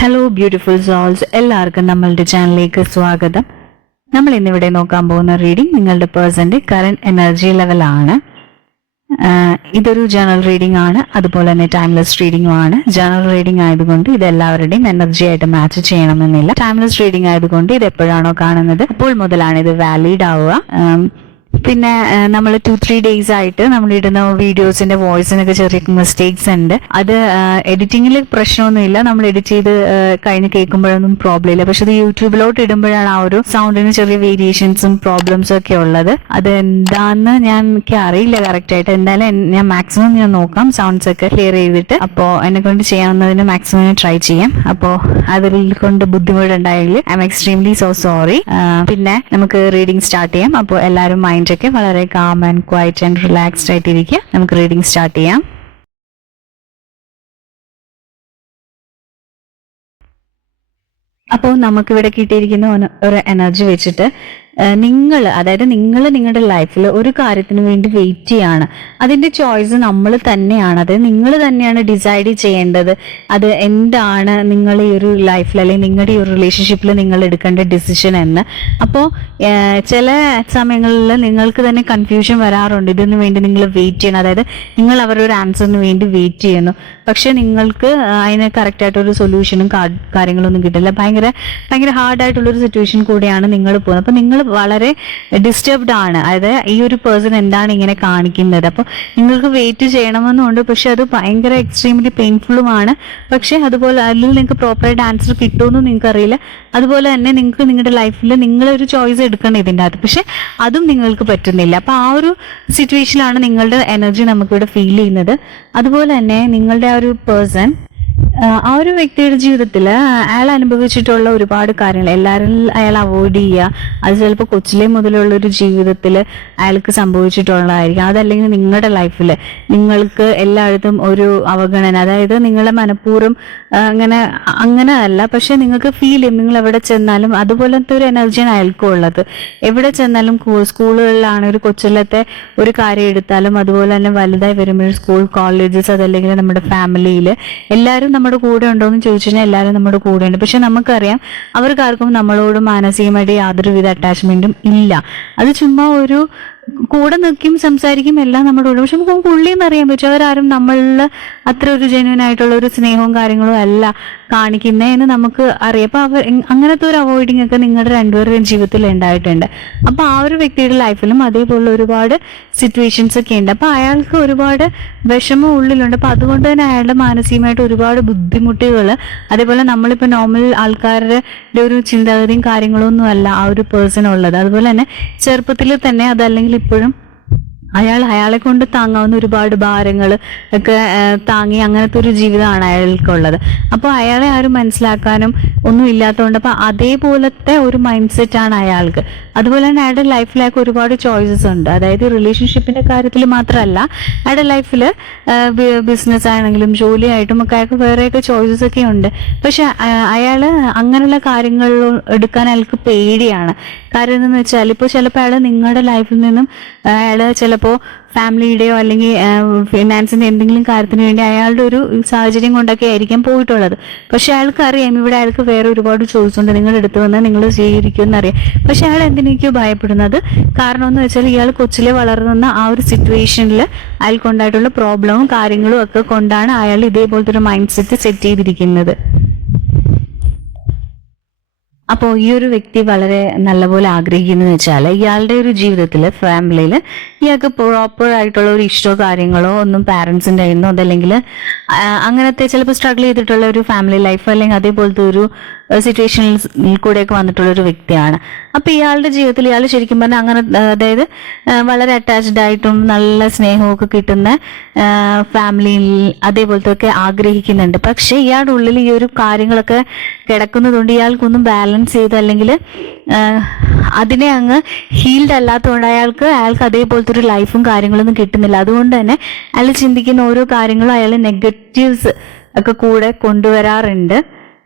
Hello beautiful souls, എല്ലാവർക്കും നമ്മളുടെ ചാനലിലേക്ക് സ്വാഗതം. നമ്മൾ ഇന്നിവിടെ നോക്കാൻ പോകുന്ന റീഡിംഗ് നിങ്ങളുടെ പേഴ്സന്റെ കറന്റ് എനർജി ലെവലാണ്. ഇതൊരു ജനറൽ റീഡിംഗ് ആണ്, അതുപോലെ തന്നെ ടൈംലെസ് റീഡിംഗും ആണ്. ജനറൽ റീഡിംഗ് ആയതുകൊണ്ട് ഇത് എല്ലാവരുടെയും എനർജി ആയിട്ട് മാച്ച് ചെയ്യണമെന്നില്ല. ടൈംലെസ് റീഡിംഗ് ആയതുകൊണ്ട് ഇത് എപ്പോഴാണോ കാണുന്നത് അപ്പോൾ മുതലാണ് ഇത് വാലിഡ് ആവുക. പിന്നെ നമ്മൾ 2-3 ഡേയ്സ് ആയിട്ട് നമ്മൾ ഇടുന്ന വീഡിയോസിന്റെ വോയിസിനൊക്കെ ചെറിയ മിസ്റ്റേക്സ് ഉണ്ട്. അത് എഡിറ്റിംഗിൽ പ്രശ്നമൊന്നുമില്ല, നമ്മൾ എഡിറ്റ് ചെയ്ത് കഴിഞ്ഞ് കേൾക്കുമ്പോഴൊന്നും പ്രോബ്ലം ഇല്ല. പക്ഷെ അത് യൂട്യൂബിലോട്ട് ഇടുമ്പോഴാണ് ആ ഒരു സൗണ്ടിന് ചെറിയ വേരിയേഷൻസും പ്രോബ്ലംസും ഒക്കെ ഉള്ളത്. അത് എന്താന്ന് എനിക്ക് അറിയില്ല കറക്റ്റ് ആയിട്ട്. എന്തായാലും ഞാൻ മാക്സിമം നോക്കാം സൗണ്ട്സ് ഒക്കെ ക്ലിയർ ചെയ്തിട്ട്. അപ്പോൾ എന്നെ കൊണ്ട് ചെയ്യാവുന്നതിന് മാക്സിമം ഞാൻ ട്രൈ ചെയ്യാം. അപ്പോൾ അതിൽ കൊണ്ട് ബുദ്ധിമുട്ടുണ്ടായെങ്കിൽ I am extremely so sorry. പിന്നെ നമുക്ക് റീഡിംഗ് സ്റ്റാർട്ട് ചെയ്യാം. അപ്പോൾ എല്ലാവരും മൈൻഡ് ഒക്കെ വളരെ calm and quiet and relaxed ആയിട്ടിരിക്കുക. നമുക്ക് റീഡിംഗ് സ്റ്റാർട്ട് ചെയ്യാം. അപ്പോൾ നമുക്കിവിടെ കിട്ടിയിരിക്കുന്ന ഒരു എനർജി വെച്ചിട്ട് അതായത് നിങ്ങൾ നിങ്ങളുടെ ലൈഫിൽ ഒരു കാര്യത്തിന് വേണ്ടി വെയിറ്റ് ചെയ്യാണ്. അതിന്റെ ചോയ്സ് നമ്മൾ തന്നെയാണ്. അതായത് നിങ്ങൾ തന്നെയാണ് ഡിസൈഡ് ചെയ്യേണ്ടത് അത് എന്താണ് നിങ്ങൾ ഈ ഒരു ലൈഫിൽ അല്ലെങ്കിൽ നിങ്ങളുടെ ഈ ഒരു റിലേഷൻഷിപ്പിൽ നിങ്ങൾ എടുക്കേണ്ട ഡിസിഷൻ എന്ന്. അപ്പോൾ ചില സമയങ്ങളിൽ നിങ്ങൾക്ക് തന്നെ കൺഫ്യൂഷൻ വരാറുണ്ട്. ഇതിനു വേണ്ടി നിങ്ങൾ വെയിറ്റ് ചെയ്യണം, അതായത് നിങ്ങൾ അവരുടെ ഒരു ആൻസറിന് വേണ്ടി വെയിറ്റ് ചെയ്യുന്നു. പക്ഷെ നിങ്ങൾക്ക് അതിന് കറക്റ്റായിട്ടൊരു സൊല്യൂഷനും കാര്യങ്ങളൊന്നും കിട്ടില്ല. ഭയങ്കര ഹാർഡായിട്ടുള്ളൊരു സിറ്റുവേഷൻ കൂടെയാണ് നിങ്ങൾ പോകുന്നത്. അപ്പോൾ നിങ്ങൾ വളരെ ഡിസ്റ്റർബ്ഡ് ആണ്. അതായത് ഈ ഒരു പേഴ്സൺ എന്താണ് ഇങ്ങനെ കാണിക്കുന്നത്. അപ്പോൾ നിങ്ങൾക്ക് വെയിറ്റ് ചെയ്യണമെന്നുണ്ട്, പക്ഷെ അത് ഭയങ്കര എക്സ്ട്രീംലി പെയിൻഫുള്ളുമാണ്. പക്ഷെ അതുപോലെ അതിൽ നിങ്ങൾക്ക് പ്രോപ്പറായിട്ട് ആൻസർ കിട്ടുമെന്നും നിങ്ങൾക്ക് അറിയില്ല. അതുപോലെ തന്നെ നിങ്ങൾക്ക് നിങ്ങളുടെ ലൈഫിൽ നിങ്ങളൊരു ചോയ്സ് എടുക്കണം ഇതിൻ്റെ അകത്ത്, പക്ഷെ അതും നിങ്ങൾക്ക് പറ്റുന്നില്ല. അപ്പോൾ ആ ഒരു സിറ്റുവേഷനിലാണ് നിങ്ങളുടെ എനർജി നമുക്കിവിടെ ഫീൽ ചെയ്യുന്നത്. അതുപോലെ തന്നെ നിങ്ങളുടെ ആ ഒരു പേഴ്സൺ ആ ഒരു വ്യക്തിയുടെ ജീവിതത്തിൽ അയാൾ അനുഭവിച്ചിട്ടുള്ള ഒരുപാട് കാര്യങ്ങൾ എല്ലാവരും അയാൾ അവോയ്ഡ് ചെയ്യുക. അത് ചിലപ്പോൾ കൊച്ചിലെ മുതലുള്ള ഒരു ജീവിതത്തിൽ അയാൾക്ക് സംഭവിച്ചിട്ടുള്ളതായിരിക്കും. അതല്ലെങ്കിൽ നിങ്ങളുടെ ലൈഫിൽ നിങ്ങൾക്ക് എല്ലായിടത്തും ഒരു അവഗണന, അതായത് നിങ്ങളെ മനഃപൂർവ്വം അങ്ങനെ അല്ല, പക്ഷെ നിങ്ങൾക്ക് ഫീൽ ചെയ്യും നിങ്ങൾ എവിടെ ചെന്നാലും അതുപോലത്തെ ഒരു എനർജിയാണ് അയാൾക്കും ഉള്ളത്. എവിടെ ചെന്നാലും സ്കൂളുകളിലാണ് ഒരു കൊച്ചിലത്തെ ഒരു കാര്യം എടുത്താലും അതുപോലെ തന്നെ വലുതായി വരുമ്പോൾ സ്കൂൾ കോളേജസ് അതല്ലെങ്കിൽ നമ്മുടെ ഫാമിലിയിൽ എല്ലാവരും നമ്മുടെ കൂടെ ഉണ്ടോ എന്ന് ചോദിച്ചു കഴിഞ്ഞാൽ എല്ലാവരും നമ്മുടെ കൂടെ ഉണ്ട്. പക്ഷെ നമുക്കറിയാം അവർക്കാർക്കും നമ്മളോട് മാനസികമായിട്ട് യാതൊരുവിധ അറ്റാച്ച്മെന്റും ഇല്ല. അത് ചുമ്മാ ഒരു കൂടെ നിൽക്കും, സംസാരിക്കും, എല്ലാം നമ്മുടെ കൂടെ. പക്ഷെ നമുക്ക് ഉള്ളിൽ അറിയാൻ പറ്റും അവരാരും നമ്മളിൽ അത്ര ഒരു ജെന്യൂൻ ആയിട്ടുള്ള ഒരു സ്നേഹവും കാര്യങ്ങളും അല്ല കാണിക്കുന്നതെന്ന് നമുക്ക് അറിയാം. അപ്പൊ അങ്ങനത്തെ ഒരു അവോയ്ഡിങ് ഒക്കെ നിങ്ങളുടെ രണ്ടുപേരുടെയും ജീവിതത്തിൽ ഉണ്ടായിട്ടുണ്ട്. അപ്പൊ ആ ഒരു വ്യക്തിയുടെ ലൈഫിലും അതേപോലെ ഒരുപാട് സിറ്റുവേഷൻസ് ഒക്കെ ഉണ്ട്. അപ്പൊ അയാൾക്ക് ഒരുപാട് വിഷമം ഉള്ളിലുണ്ട്. അപ്പൊ അതുകൊണ്ട് തന്നെ അയാളുടെ മാനസികമായിട്ട് ഒരുപാട് ബുദ്ധിമുട്ടുകൾ, അതേപോലെ നമ്മളിപ്പോ നോർമൽ ആൾക്കാരുടെ ഒരു ചിന്താഗതിയും കാര്യങ്ങളും ഒന്നും അല്ല ആ ഒരു പേഴ്സൺ ഉള്ളത്. അതുപോലെ തന്നെ ചെറുപ്പത്തിൽ തന്നെ അതല്ലെങ്കിൽ ഇപ്പോഴും അയാളെ കൊണ്ട് താങ്ങാവുന്ന ഒരുപാട് ഭാരങ്ങൾ ഒക്കെ താങ്ങി അങ്ങനത്തെ ഒരു ജീവിതമാണ് അയാൾക്കുള്ളത്. അപ്പോൾ അയാളെ ആരും മനസ്സിലാക്കാനും ഒന്നും ഇല്ലാത്തതുകൊണ്ട് അപ്പൊ അതേപോലത്തെ ഒരു മൈൻഡ് സെറ്റ് ആണ് അയാൾക്ക്. അതുപോലെ തന്നെ അയാളുടെ ലൈഫിലേക്ക് ഒരുപാട് ചോയ്സസ് ഉണ്ട്. അതായത് റിലേഷൻഷിപ്പിന്റെ കാര്യത്തിൽ മാത്രമല്ല, അയാളുടെ ലൈഫിൽ ബിസിനസ് ആണെങ്കിലും ജോലിയായിട്ടും ഒക്കെ അയാൾക്ക് വേറെയൊക്കെ ചോയ്സസ് ഒക്കെ ഉണ്ട്. പക്ഷെ അയാള് അങ്ങനെയുള്ള കാര്യങ്ങൾ എടുക്കാൻ അയാൾക്ക് പേടിയാണ്. കാര്യം എന്തെന്ന് വെച്ചാൽ ഇപ്പോൾ ചിലപ്പോൾ അയാൾ നിങ്ങളുടെ ലൈഫിൽ നിന്നും അയാൾ ചിലപ്പോൾ ഫാമിലിയുടെയോ അല്ലെങ്കിൽ ഫിനാൻസിന്റെ എന്തെങ്കിലും കാര്യത്തിന് വേണ്ടി അയാളുടെ ഒരു സാഹചര്യം കൊണ്ടൊക്കെ ആയിരിക്കാം പോയിട്ടുള്ളത്. പക്ഷെ അയാൾക്ക് അറിയാം ഇവിടെ അയാൾക്ക് വേറെ ഒരുപാട് ചോയ്സ് ഉണ്ട്, നിങ്ങളുടെ അടുത്ത് വന്നാൽ നിങ്ങൾ സ്വീകരിക്കുമെന്ന് അറിയാം. പക്ഷെ അയാൾ എന്തിനൊക്കെയോ ഭയപ്പെടുന്നത് കാരണം എന്ന് വെച്ചാൽ ഇയാൾ കൊച്ചിലെ വളർന്ന ആ ഒരു സിറ്റുവേഷനിൽ അയാൾക്കുണ്ടായിട്ടുള്ള പ്രോബ്ലവും കാര്യങ്ങളും ഒക്കെ കൊണ്ടാണ് അയാൾ ഇതേപോലത്തെ ഒരു മൈൻഡ് സെറ്റ് ചെയ്തിരിക്കുന്നത്. അപ്പോൾ ഈ ഒരു വ്യക്തി വളരെ നല്ലപോലെ ആഗ്രഹിക്കുന്നത് വെച്ചാൽ ഇയാളുടെ ഒരു ജീവിതത്തിൽ ഫാമിലിയിൽ ഇയാൾക്ക് പ്രോപ്പർ ആയിട്ടുള്ള ഒരു ഇഷ്ടമോ കാര്യങ്ങളോ ഒന്നും പാരൻസിൻ്റെ ആയിരുന്നോ അതല്ലെങ്കിൽ അങ്ങനത്തെ ചിലപ്പോൾ സ്ട്രഗിൾ ചെയ്തിട്ടുള്ള ഒരു ഫാമിലി ലൈഫ് അല്ലെങ്കിൽ അതേപോലത്തെ ഒരു സിറ്റുവേഷനിൽ കൂടെയൊക്കെ വന്നിട്ടുള്ള ഒരു വ്യക്തിയാണ്. അപ്പൊ ഇയാളുടെ ജീവിതത്തിൽ ഇയാൾ ശരിക്കും പറഞ്ഞാൽ അങ്ങനെ അതായത് വളരെ അറ്റാച്ച്ഡ് ആയിട്ടും നല്ല സ്നേഹവും ഒക്കെ കിട്ടുന്ന ഫാമിലിയിൽ അതേപോലത്തെ ഒക്കെ ആഗ്രഹിക്കുന്നുണ്ട്. പക്ഷെ ഇയാളുടെ ഉള്ളിൽ ഈ ഒരു കാര്യങ്ങളൊക്കെ കിടക്കുന്നതുകൊണ്ട് ഇയാൾക്കൊന്നും ബാലൻസ് ചെയ്ത് അല്ലെങ്കിൽ അതിനെ അങ്ങ് ഹീൽഡ് അല്ലാത്തതുകൊണ്ട് അയാൾക്ക് അതേപോലത്തെ ഒരു ലൈഫും കാര്യങ്ങളൊന്നും കിട്ടുന്നില്ല. അതുകൊണ്ട് തന്നെ അയാൾ ചിന്തിക്കുന്ന ഓരോ കാര്യങ്ങളും അയാൾ നെഗറ്റീവ്സ് ഒക്കെ കൂടെ കൊണ്ടുവരാറുണ്ട്.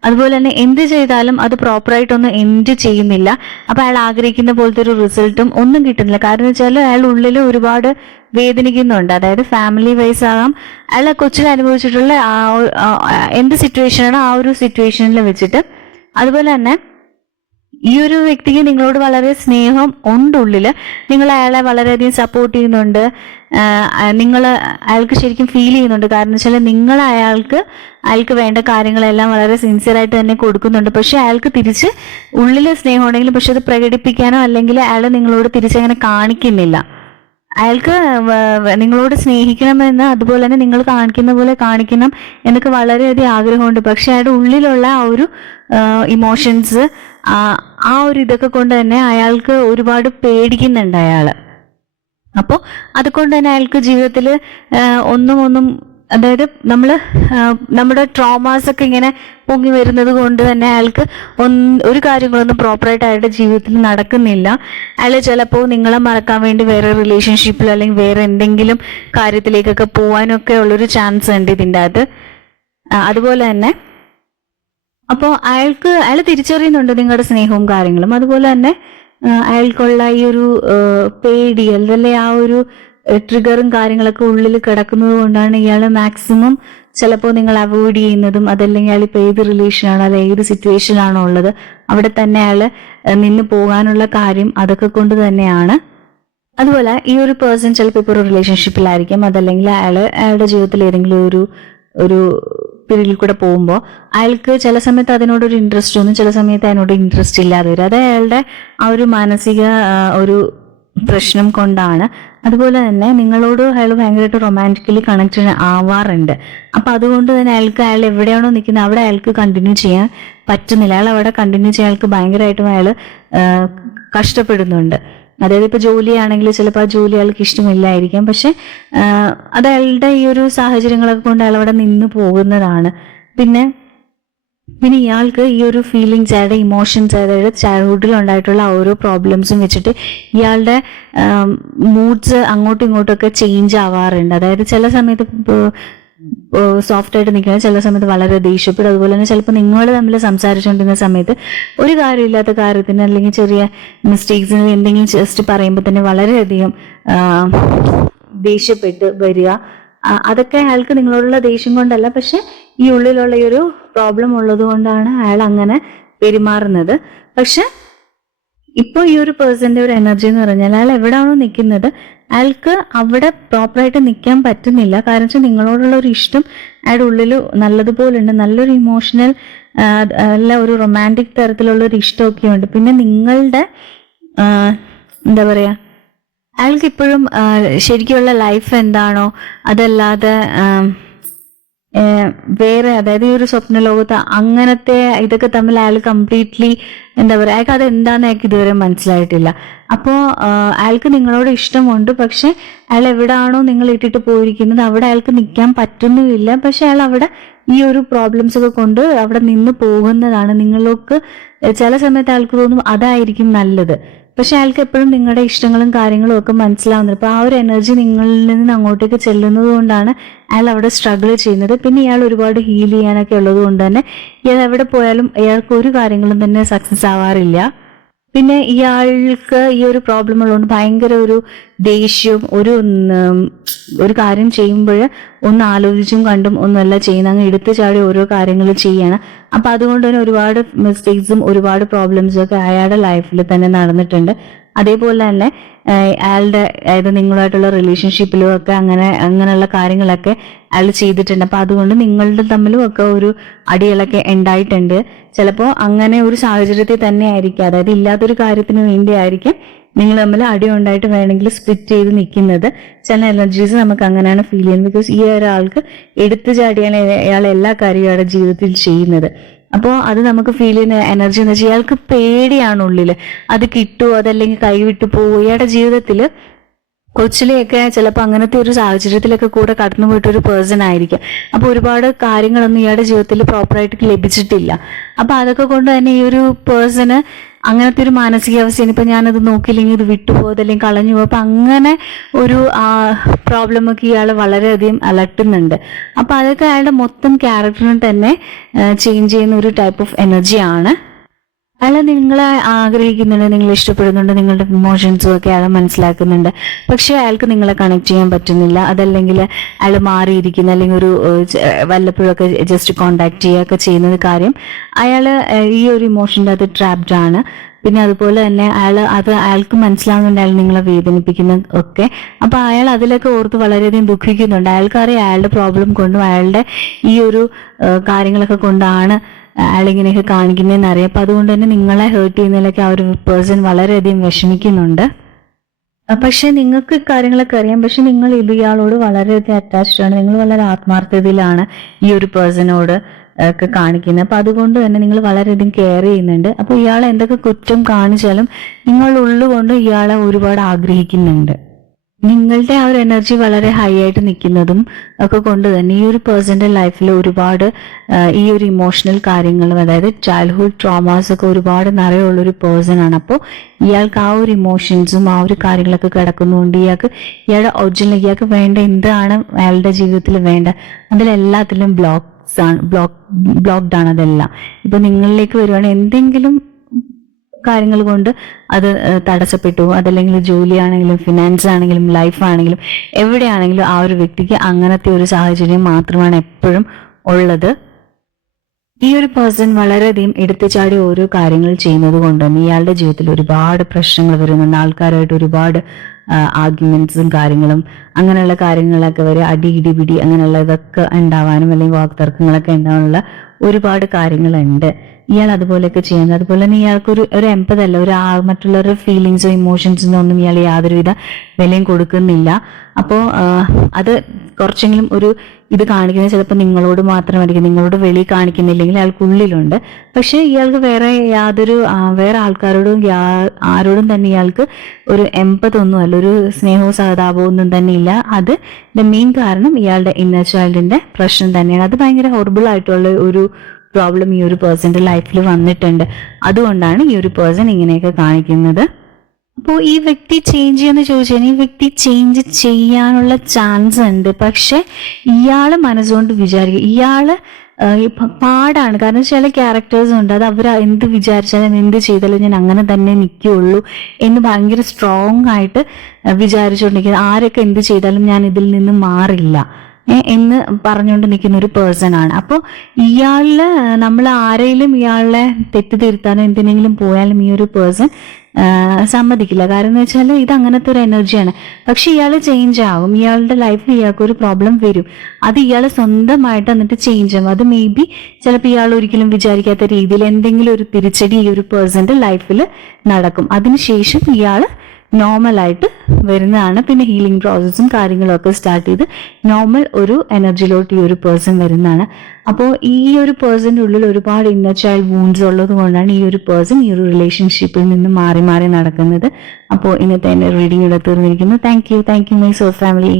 അതുപോലെ തന്നെ എന്ത് ചെയ്താലും അത് പ്രോപ്പറായിട്ടൊന്നും എൻഡ് ചെയ്യുന്നില്ല. അപ്പൊ അയാൾ ആഗ്രഹിക്കുന്ന പോലത്തെ ഒരു റിസൾട്ടും ഒന്നും കിട്ടുന്നില്ല. കാരണം വെച്ചാൽ അയാൾ ഉള്ളിൽ ഒരുപാട് വേദനിക്കുന്നുണ്ട്. അതായത് ഫാമിലി വൈസ് ആകാം, അയാൾ കൊച്ചിൽ അനുഭവിച്ചിട്ടുള്ള എന്ത് സിറ്റുവേഷനാണ് ആ ഒരു സിറ്റുവേഷനിൽ വെച്ചിട്ട്. അതുപോലെ തന്നെ ഈ ഒരു വ്യക്തിക്ക് നിങ്ങളോട് വളരെ സ്നേഹം ഉണ്ട് ഉള്ളില്. നിങ്ങൾ അയാളെ വളരെയധികം സപ്പോർട്ട് ചെയ്യുന്നുണ്ട്. നിങ്ങൾ അയാൾക്ക് ശരിക്കും ഫീൽ ചെയ്യുന്നുണ്ട്. കാരണം വെച്ചാൽ നിങ്ങൾ അയാൾക്ക് വേണ്ട കാര്യങ്ങളെല്ലാം വളരെ സിൻസിയറായിട്ട് തന്നെ കൊടുക്കുന്നുണ്ട്. പക്ഷെ അയാൾക്ക് തിരിച്ച് ഉള്ളിൽ സ്നേഹം ഉണ്ടെങ്കിലും പക്ഷെ അത് പ്രകടിപ്പിക്കാനോ അല്ലെങ്കിൽ അയാൾ നിങ്ങളോട് തിരിച്ചങ്ങനെ കാണിക്കുന്നില്ല. അയാൾക്ക് നിങ്ങളോട് സ്നേഹിക്കണമെന്ന് അതുപോലെ തന്നെ നിങ്ങൾ കാണിക്കുന്ന പോലെ കാണിക്കണം എന്നൊക്കെ വളരെയധികം ആഗ്രഹമുണ്ട്. പക്ഷെ അയാളുടെ ഉള്ളിലുള്ള ആ ഒരു ഇമോഷൻസ്, ആ ഒരു ഇതൊക്കെ കൊണ്ട് തന്നെ അയാൾക്ക് ഒരുപാട് പേടിക്കുന്നുണ്ട് അയാള്. അപ്പോൾ അതുകൊണ്ട് തന്നെ അയാൾക്ക് ജീവിതത്തിൽ ഒന്നും അതായത് നമ്മുടെ ട്രോമാസ് ഒക്കെ ഇങ്ങനെ പൊങ്ങി വരുന്നത് കൊണ്ട് തന്നെ അയാൾക്ക് ഒരു കാര്യങ്ങളൊന്നും പ്രോപ്പറായിട്ട് അയാളുടെ ജീവിതത്തിൽ നടക്കുന്നില്ല. അയാൾ ചിലപ്പോൾ നിങ്ങളെ മറക്കാൻ വേണ്ടി വേറെ റിലേഷൻഷിപ്പിലോ അല്ലെങ്കിൽ വേറെ എന്തെങ്കിലും കാര്യത്തിലേക്കൊക്കെ പോകാനൊക്കെ ഉള്ളൊരു ചാൻസ് ഉണ്ട് ഇതിൻ്റെ അകത്ത്. അതുപോലെ തന്നെ അപ്പോൾ അയാൾ തിരിച്ചറിയുന്നുണ്ട് നിങ്ങളുടെ സ്നേഹവും കാര്യങ്ങളും. അതുപോലെ തന്നെ അയാൾക്കുള്ള ഈ ഒരു പേടി അതല്ലേ ആ ഒരു ട്രിഗറും കാര്യങ്ങളൊക്കെ ഉള്ളിൽ കിടക്കുന്നത് കൊണ്ടാണ് ഇയാൾ മാക്സിമം ചിലപ്പോൾ നിങ്ങൾ അവോയ്ഡ് ചെയ്യുന്നതും. അതല്ലെങ്കിൽ അയാൾ ഇപ്പോൾ ഏത് റിലേഷനാണോ അല്ലെ ഏത് സിറ്റുവേഷനിലാണോ ഉള്ളത് അവിടെ തന്നെ അയാൾ നിന്ന് പോകാനുള്ള കാര്യം അതൊക്കെ കൊണ്ട് തന്നെയാണ്. അതുപോലെ ഈ ഒരു പേഴ്സൺ ചിലപ്പോൾ ഇപ്പോൾ ഒരു റിലേഷൻഷിപ്പിലായിരിക്കും, അതല്ലെങ്കിൽ അയാളുടെ ജീവിതത്തിൽ ഏതെങ്കിലും ഒരു പീരീഡിൽ കൂടെ പോകുമ്പോൾ അയാൾക്ക് ചില സമയത്ത് അതിനോടൊരു ഇൻട്രസ്റ്റ് തോന്നും, ചില സമയത്ത് അതിനോട് ഇൻട്രസ്റ്റ് ഇല്ലാതെ വരും. അത് അയാളുടെ ആ ഒരു മാനസിക ഒരു പ്രശ്നം കൊണ്ടാണ്. അതുപോലെ തന്നെ നിങ്ങളോട് അയാൾ ഭയങ്കരമായിട്ട് റൊമാൻറ്റിക്കലി കണക്റ്റഡ് ആവാറുണ്ട്. അപ്പൊ അതുകൊണ്ട് തന്നെ അയാൾ എവിടെയാണോ നിൽക്കുന്നത് അവിടെ അയാൾക്ക് കണ്ടിന്യൂ ചെയ്യാൻ പറ്റുന്നില്ല. അയാൾ അവിടെ കണ്ടിന്യൂ ചെയ്യാൻ അയാൾക്ക് ഭയങ്കരമായിട്ടും അയാൾ കഷ്ടപ്പെടുന്നുണ്ട്. അതായത് ഇപ്പൊ ജോലിയാണെങ്കിൽ ചിലപ്പോൾ ആ ജോലി അയാൾക്ക് ഇഷ്ടമില്ലായിരിക്കാം, പക്ഷെ അത് അയാളുടെ ഈ ഒരു സാഹചര്യങ്ങളൊക്കെ കൊണ്ട് അയാൾ അവിടെ നിന്ന് പോകുന്നതാണ്. പിന്നെ ഇയാൾക്ക് ഈ ഒരു ഫീലിങ്സ്, അയാളുടെ ഇമോഷൻസ്, അതായത് ചൈൽഡ്ഹുഡിൽ ഉണ്ടായിട്ടുള്ള ഓരോ പ്രോബ്ലംസും വെച്ചിട്ട് ഇയാളുടെ മൂഡ്സ് അങ്ങോട്ടും ഇങ്ങോട്ടും ഒക്കെ ചേഞ്ച് ആവാറുണ്ട്. അതായത് ചില സമയത്ത് സോഫ്റ്റ് ആയിട്ട് നിൽക്കുന്നത്, ചില സമയത്ത് വളരെ ദേഷ്യപ്പെടും. അതുപോലെ തന്നെ ചിലപ്പോൾ നിങ്ങൾ തമ്മിൽ സംസാരിച്ചുകൊണ്ടിരുന്ന സമയത്ത് ഒരു കാര്യമില്ലാത്ത കാര്യത്തിന് അല്ലെങ്കിൽ ചെറിയ മിസ്റ്റേക്സിന് എന്തെങ്കിലും ജസ്റ്റ് പറയുമ്പോൾ തന്നെ വളരെയധികം ദേഷ്യപ്പെട്ട് വരിക. അതൊക്കെ അയാൾക്ക് നിങ്ങളോടുള്ള ദേഷ്യം കൊണ്ടല്ല, പക്ഷെ ഈ ഉള്ളിലുള്ള ഈ ഒരു പ്രോബ്ലം ഉള്ളത് കൊണ്ടാണ് അയാൾ അങ്ങനെ പെരുമാറുന്നത്. പക്ഷെ ഇപ്പോൾ ഈ ഒരു പേഴ്സന്റെ ഒരു എനർജി എന്ന് പറഞ്ഞാൽ അയാൾ എവിടെയാണോ നിൽക്കുന്നത് അയാൾക്ക് അവിടെ പ്രോപ്പറായിട്ട് നിൽക്കാൻ പറ്റുന്നില്ല. കാരണം വെച്ചാൽ നിങ്ങളോടുള്ള ഒരു ഇഷ്ടം അയാളുടെ ഉള്ളിൽ നല്ലതുപോലെ ഉണ്ട്, നല്ലൊരു ഇമോഷണൽ അല്ല ഒരു റൊമാൻറ്റിക് തരത്തിലുള്ള ഒരു ഇഷ്ടമൊക്കെ ഉണ്ട്. പിന്നെ നിങ്ങളുടെ എന്താ പറയാ, അയാൾക്ക് ഇപ്പോഴും ശരിക്കുള്ള ലൈഫ് എന്താണോ അതല്ലാതെ വേറെ, അതായത് ഈ ഒരു സ്വപ്ന ലോകത്ത് അങ്ങനത്തെ ഇതൊക്കെ തമ്മിൽ അയാൾ കംപ്ലീറ്റ്ലി എന്താ പറയുക, അയാൾക്ക് അത് എന്താണെന്ന് അയാൾക്ക് ഇതുവരെ മനസ്സിലായിട്ടില്ല. അപ്പോൾ അയാൾക്ക് നിങ്ങളോട് ഇഷ്ടമുണ്ട്, പക്ഷെ അയാൾ എവിടെയാണോ നിങ്ങൾ ഇട്ടിട്ട് പോയിരിക്കുന്നത് അവിടെ അയാൾക്ക് നിൽക്കാൻ പറ്റുന്നുമില്ല. പക്ഷെ അയാൾ അവിടെ ഈ ഒരു പ്രോബ്ലംസ് ഒക്കെ കൊണ്ട് അവിടെ നിന്ന് പോകുന്നതാണ്. നിങ്ങൾക്ക് ചില സമയത്ത് അയാൾക്ക് തോന്നും അതായിരിക്കും നല്ലത്, പക്ഷെ അയാൾക്ക് എപ്പോഴും നിങ്ങളുടെ ഇഷ്ടങ്ങളും കാര്യങ്ങളും ഒക്കെ മനസ്സിലാവുന്നത്. അപ്പൊ ആ ഒരു എനർജി നിങ്ങളിൽ നിന്ന് അങ്ങോട്ടേക്ക് ചെല്ലുന്നത് കൊണ്ടാണ് അയാൾ അവിടെ സ്ട്രഗിൾ ചെയ്യുന്നത്. പിന്നെ ഇയാൾ ഒരുപാട് ഹീൽ ചെയ്യാനൊക്കെ ഉള്ളത് കൊണ്ട് തന്നെ ഇയാൾ എവിടെ പോയാലും ഇയാൾക്ക് ഒരു കാര്യങ്ങളും തന്നെ സക്സസ് ആവാറില്ല. പിന്നെ ഇയാൾക്ക് ഈ ഒരു പ്രോബ്ലം ഉള്ളതുകൊണ്ട് ഭയങ്കര ഒരു ദേഷ്യവും ഒരു കാര്യം ചെയ്യുമ്പോൾ ഒന്ന് ആലോചിച്ചും കണ്ടും ഒന്നുമല്ല ചെയ്യുന്നത്, അങ്ങ് എടുത്തു ചാടി ഓരോ കാര്യങ്ങൾ ചെയ്യണം. അപ്പൊ അതുകൊണ്ട് തന്നെ ഒരുപാട് മിസ്റ്റേക്സും ഒരുപാട് പ്രോബ്ലംസും ഒക്കെ അയാളുടെ ലൈഫിൽ തന്നെ നടന്നിട്ടുണ്ട്. അതേപോലെ തന്നെ അയാളുടെ അതായത് നിങ്ങളുമായിട്ടുള്ള റിലേഷൻഷിപ്പിലും ഒക്കെ അങ്ങനെയുള്ള കാര്യങ്ങളൊക്കെ അയാൾ ചെയ്തിട്ടുണ്ട്. അപ്പൊ അതുകൊണ്ട് നിങ്ങളുടെ തമ്മിലും ഒക്കെ ഒരു അടികളൊക്കെ ഉണ്ടായിട്ടുണ്ട്. ചിലപ്പോൾ അങ്ങനെ ഒരു സാഹചര്യത്തിൽ തന്നെ ആയിരിക്കും, അതായത് ഇല്ലാത്തൊരു കാര്യത്തിന് വേണ്ടി ആയിരിക്കും നിങ്ങൾ തമ്മിൽ അടി ഉണ്ടായിട്ട് വേണമെങ്കിൽ സ്പ്ലിറ്റ് ചെയ്ത് നിൽക്കുന്നത്. ചില എനർജീസ് നമുക്ക് അങ്ങനെയാണ് ഫീൽ ചെയ്യുന്നത്. ബിക്കോസ് ഈ ഒരാൾക്ക് എടുത്തു ചാടിയാണ് അയാൾ എല്ലാ കാര്യവും അയാളുടെ ജീവിതത്തിൽ ചെയ്യുന്നത്. അപ്പോൾ അത് നമുക്ക് ഫീൽ ചെയ്യുന്ന എനർജി എന്ന് വെച്ചാൽ ഇയാൾക്ക് പേടിയാണ് ഉള്ളിൽ, അത് കിട്ടുമോ അതല്ലെങ്കിൽ കൈവിട്ടു പോവോ. ഇയാളുടെ ജീവിതത്തിൽ കൊച്ചിലെയൊക്കെ ചിലപ്പോൾ അങ്ങനത്തെ ഒരു സാഹചര്യത്തിലൊക്കെ കൂടെ കടന്നു പോയിട്ടൊരു പേഴ്സൺ ആയിരിക്കും. അപ്പൊ ഒരുപാട് കാര്യങ്ങളൊന്നും ഇയാളുടെ ജീവിതത്തിൽ പ്രോപ്പറായിട്ട് ലഭിച്ചിട്ടില്ല. അപ്പൊ അതൊക്കെ കൊണ്ട് തന്നെ ഈ ഒരു പേഴ്സണ് അങ്ങനത്തെ ഒരു മാനസികാവസ്ഥയാണ്. ഇപ്പൊ ഞാനത് നോക്കിയില്ലെങ്കിൽ ഇത് വിട്ടുപോകും അല്ലെങ്കിൽ കളഞ്ഞു പോകും. അപ്പൊ അങ്ങനെ ഒരു പ്രോബ്ലം ഒക്കെ ഇയാൾ വളരെയധികം അലട്ടുന്നുണ്ട്. അപ്പൊ അതൊക്കെ അയാളുടെ മൊത്തം ക്യാരക്ടറിനെ തന്നെ ചേഞ്ച് ചെയ്യുന്ന ഒരു ടൈപ്പ് ഓഫ് എനർജിയാണ്. അയാൾ നിങ്ങളെ ആഗ്രഹിക്കുന്നുണ്ട്, നിങ്ങളെ ഇഷ്ടപ്പെടുന്നുണ്ട്, നിങ്ങളുടെ ഇമോഷൻസും ഒക്കെ അയാൾ മനസ്സിലാക്കുന്നുണ്ട്. പക്ഷെ അയാൾക്ക് നിങ്ങളെ കണക്ട് ചെയ്യാൻ പറ്റുന്നില്ല. അതല്ലെങ്കിൽ അയാൾ മാറിയിരിക്കുന്ന അല്ലെങ്കിൽ ഒരു വല്ലപ്പോഴൊക്കെ ജസ്റ്റ് കോണ്ടാക്ട് ചെയ്യുകയൊക്കെ ചെയ്യുന്നത് കാര്യം അയാൾ ഈ ഒരു ഇമോഷൻ്റെ അത് ട്രാപ്ഡ് ആണ്. പിന്നെ അതുപോലെ തന്നെ അയാൾക്ക് മനസ്സിലാവുന്നുണ്ട് അയാൾ നിങ്ങളെ വേദനിപ്പിക്കുന്ന ഒക്കെ. അപ്പൊ അയാൾ അതിലൊക്കെ ഓർത്ത് വളരെയധികം ദുഃഖിക്കുന്നുണ്ട്. അയാൾക്കറിയാം അയാളുടെ പ്രോബ്ലം കൊണ്ടും അയാളുടെ ഈ ഒരു കാര്യങ്ങളൊക്കെ കൊണ്ടാണ് അയാളിങ്ങനെയൊക്കെ കാണിക്കുന്നതെന്ന് അറിയാം. അപ്പൊ അതുകൊണ്ട് തന്നെ നിങ്ങളെ ഹേർട്ട് ചെയ്യുന്നതിലൊക്കെ ആ ഒരു പേഴ്സൺ വളരെയധികം വിഷമിക്കുന്നുണ്ട്. പക്ഷെ നിങ്ങൾക്ക് കാര്യങ്ങളൊക്കെ അറിയാം. പക്ഷെ നിങ്ങൾ ഇയാളോട് വളരെയധികം അറ്റാച്ച്ഡ് ആണ്. നിങ്ങൾ വളരെ ആത്മാർത്ഥതയിലാണ് ഈ ഒരു പേഴ്സണോട് ഒക്കെ കാണിക്കുന്നത്. അപ്പൊ അതുകൊണ്ട് തന്നെ നിങ്ങൾ വളരെയധികം കെയർ ചെയ്യുന്നുണ്ട്. അപ്പൊ ഇയാളെ എന്തൊക്കെ കുറ്റം കാണിച്ചാലും നിങ്ങൾ ഉള്ളുകൊണ്ട് ഇയാളെ ഒരുപാട് ആഗ്രഹിക്കുന്നുണ്ട്. നിങ്ങളുടെ ആ ഒരു എനർജി വളരെ ഹൈ ആയിട്ട് നിൽക്കുന്നതും ഒക്കെ കൊണ്ട് തന്നെ ഈ ഒരു പേഴ്സന്റെ ലൈഫിൽ ഒരുപാട് ഈ ഒരു ഇമോഷണൽ കാര്യങ്ങളും അതായത് ചൈൽഡ്ഹുഡ് ട്രോമാസ് ഒക്കെ ഒരുപാട് നിറയുള്ള ഒരു പേഴ്സൺ ആണ്. അപ്പോൾ ഇയാൾക്ക് ആ ഒരു ഇമോഷൻസും ആ ഒരു കാര്യങ്ങളൊക്കെ കിടക്കുന്നതുകൊണ്ട് ഇയാളുടെ ഒറിജിനൽ ഇയാൾക്ക് വേണ്ട എന്താണ് അയാളുടെ ജീവിതത്തിൽ വേണ്ട അതിലെല്ലാത്തിലും ബ്ലോക്ക്ഡ് ആണ് അതെല്ലാം. ഇപ്പൊ നിങ്ങളിലേക്ക് വരുവാണെങ്കിൽ എന്തെങ്കിലും കാര്യങ്ങൾ കൊണ്ട് അത് തടസ്സപ്പെട്ടു. അതല്ലെങ്കിൽ ജോലിയാണെങ്കിലും ഫിനാൻസ് ആണെങ്കിലും ലൈഫ് ആണെങ്കിലും എവിടെയാണെങ്കിലും ആ ഒരു വ്യക്തിക്ക് അങ്ങനത്തെ ഒരു സാഹചര്യം മാത്രമാണ് എപ്പോഴും ഉള്ളത്. ഈ ഒരു പേഴ്സൺ വളരെയധികം എടുത്തുചാടി ഓരോ കാര്യങ്ങൾ ചെയ്യുന്നത് കൊണ്ട് തന്നെ ഇയാളുടെ ജീവിതത്തിൽ ഒരുപാട് പ്രശ്നങ്ങൾ വരുന്നുണ്ട്. ആൾക്കാരായിട്ട് ഒരുപാട് ആർഗ്യുമെന്റ്സും കാര്യങ്ങളും അങ്ങനെയുള്ള കാര്യങ്ങളൊക്കെ വരെ അടി ഇടിപിടി അങ്ങനെയുള്ള ഇതൊക്കെ ഉണ്ടാവാനും അല്ലെങ്കിൽ വാക്തർക്കങ്ങളൊക്കെ ഉണ്ടാവാനുള്ള ഒരുപാട് കാര്യങ്ങളുണ്ട്. ഇയാൾ അതുപോലെയൊക്കെ ചെയ്യുന്നത്. അതുപോലെ തന്നെ ഇയാൾക്കൊരു എമ്പതല്ല, മറ്റുള്ളവരുടെ ഫീലിങ്സോ ഇമോഷൻസിനോ ഒന്നും ഇയാൾ യാതൊരുവിധ വിലയും കൊടുക്കുന്നില്ല. അപ്പോൾ അത് കുറച്ചെങ്കിലും ഒരു ഇത് കാണിക്കുന്നത് ചിലപ്പോൾ നിങ്ങളോട് മാത്രമായിരിക്കും, നിങ്ങളോട് വെളി കാണിക്കുന്നില്ലെങ്കിൽ അയാൾക്കുള്ളിലുണ്ട്. പക്ഷെ ഇയാൾക്ക് വേറെ ആൾക്കാരോടും ആരോടും തന്നെ ഇയാൾക്ക് ഒരു എമ്പതൊന്നും അല്ല, ഒരു സ്നേഹവും സഹതാപവും ഒന്നും തന്നെ ഇല്ല. അത് മെയിൻ കാരണം ഇയാളുടെ ഇന്നർ ചൈൽഡിന്റെ പ്രശ്നം തന്നെയാണ്. അത് ഭയങ്കര ഹൊറിബിൾ ആയിട്ടുള്ള ഒരു പ്രോബ്ലം ഈ ഒരു പേഴ്സന്റെ ലൈഫിൽ വന്നിട്ടുണ്ട്. അതുകൊണ്ടാണ് ഈ ഒരു പേഴ്സൺ ഇങ്ങനെയൊക്കെ കാണിക്കുന്നത്. അപ്പോൾ ഈ വ്യക്തി ചേഞ്ച് ചെയ്യുമെന്ന് ചോദിച്ചാൽ ഈ വ്യക്തി ചേഞ്ച് ചെയ്യാനുള്ള ചാൻസ് ഉണ്ട്. പക്ഷെ ഇയാള് മനസ്സുകൊണ്ട് വിചാരിക്കും ഇയാള് പാടാണ്. കാരണം ചില ക്യാരക്ടേഴ്സ് ഉണ്ട്, അത് അവർ എന്ത് വിചാരിച്ചാലും എന്ത് ചെയ്താലും ഞാൻ അങ്ങനെ തന്നെ നിൽക്കുകയുള്ളൂ എന്ന് ഭയങ്കര സ്ട്രോങ് ആയിട്ട് വിചാരിച്ചുകൊണ്ടിരിക്കുന്നത്. ആരൊക്കെ എന്ത് ചെയ്താലും ഞാൻ ഇതിൽ നിന്ന് മാറില്ല എന്ന് പറഞ്ഞുകൊണ്ട് നിൽക്കുന്ന ഒരു പേഴ്സൺ ആണ്. അപ്പോൾ നമ്മൾ ആരെങ്കിലും ഇയാളെ തെറ്റ് തിരുത്താനോ എന്തിനെങ്കിലും പോയാലും ഈ ഒരു പേഴ്സൺ സമ്മതിക്കില്ല. കാരണം എന്ന് വെച്ചാൽ ഇത് അങ്ങനത്തെ ഒരു എനർജിയാണ്. പക്ഷെ ഇയാൾ ചേഞ്ച് ആകും. ഇയാളുടെ ലൈഫിൽ ഇയാൾക്ക് ഒരു പ്രോബ്ലം വരും, അത് ഇയാൾ സ്വന്തമായിട്ട് എന്നിട്ട് ചേഞ്ച് ആകും. അത് മേ ബി ചിലപ്പോൾ ഇയാൾ ഒരിക്കലും വിചാരിക്കാത്ത രീതിയിൽ എന്തെങ്കിലും ഒരു തിരിച്ചടി ഈ ഒരു പേഴ്സന്റെ ലൈഫിൽ നടക്കും. അതിനുശേഷം ഇയാൾ നോർമലായിട്ട് വരുന്നതാണ്. പിന്നെ ഹീലിംഗ് പ്രോസസ്സും കാര്യങ്ങളും ഒക്കെ സ്റ്റാർട്ട് ചെയ്ത് നോർമൽ ഒരു എനർജിയിലോട്ട് ഈ ഒരു പേഴ്സൺ വരുന്നതാണ്. അപ്പോൾ ഈ ഒരു പേഴ്സന്റെ ഉള്ളിൽ ഒരുപാട് ഇന്നർ ചൈൽഡ് വൂൺസ് ഉള്ളത് കൊണ്ടാണ് ഈ ഒരു പേഴ്സൺ ഈ ഒരു റിലേഷൻഷിപ്പിൽ നിന്ന് മാറി മാറി നടക്കുന്നത്. അപ്പോൾ ഇന്നത്തെ എൻ്റെ റീഡിംഗ് ഇവിടെ തീർന്നിരിക്കുന്നു. Thank you my soul family.